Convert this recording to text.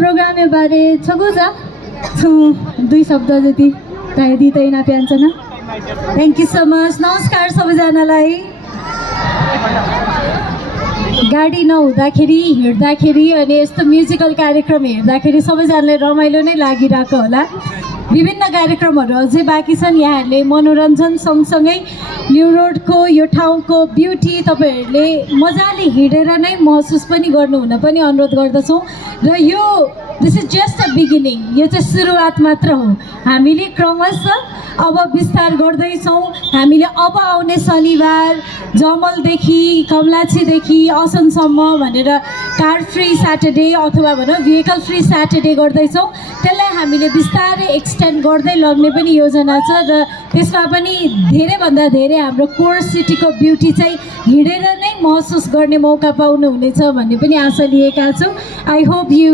Programme बारे छगुजा दुई शब्द जति दिँदैन प्यान्चना। Thank you so much. नमस्कार सबैजनालाई। गाडी नहुँदाखेरि हिँड्दाखेरि अनि यस्तो म्युजिकल कार्यक्रम हेर्दाखेरि सबैजनाले रमाइलो नै लागिरहेको होला। विभिन्न कार्यक्रमहरू अझै बाँकी छन्। यहाँहरूले मनोरञ्जन सँगसँगै न्यू रोडको यो ठाउँको ब्युटी तपाईँहरूले मजाले हिँडेर नै महसुस पनि गर्नुहुन पनि अनुरोध गर्दछौँ। र यो this is just a beginning, यो चाहिँ सुरुवात मात्र हो। हामीले क्रमशः अब विस्तार गर्दैछौँ। हामीले अब आउने शनिबार जमलदेखि कमलाछीदेखि असनसम्म भनेर कार फ्री स्याटरडे अथवा भनौँ भेहिकल फ्री स्याटरडे गर्दैछौँ। त्यसलाई हामीले बिस्तारै एक्सटेन्ड गर्दै लग्ने पनि योजना छ र त्यसमा पनि धेरैभन्दा धेरै हाम्रो कोर सिटीको ब्युटी चाहिँ हिँडेर नै महसुस गर्ने मौका पाउनुहुनेछ भन्ने पनि आशा लिएका छौँ। I hope you